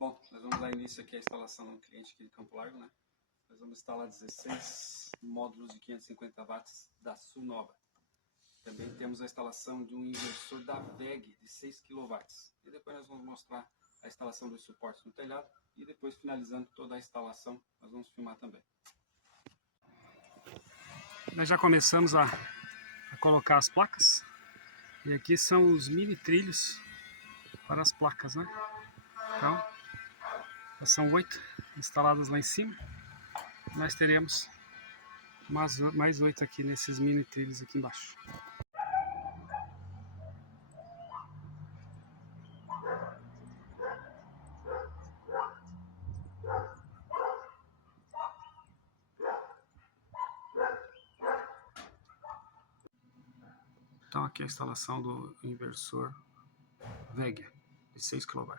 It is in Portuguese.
Bom, nós vamos dar início aqui à instalação no cliente aqui de Campo Largo, né? Nós vamos instalar 16 módulos de 550 watts da Sunova. Também temos a instalação de um inversor da WEG de 6 kW. E depois nós vamos mostrar a instalação dos suportes no telhado e depois, finalizando toda a instalação, nós vamos filmar também. Nós já começamos a colocar as placas. E aqui são os mini trilhos para as placas, né? Então, já são 8 instaladas lá em cima. Nós teremos mais 8 aqui nesses mini trilhos aqui embaixo. Então aqui a instalação do inversor WEG de 6 kW.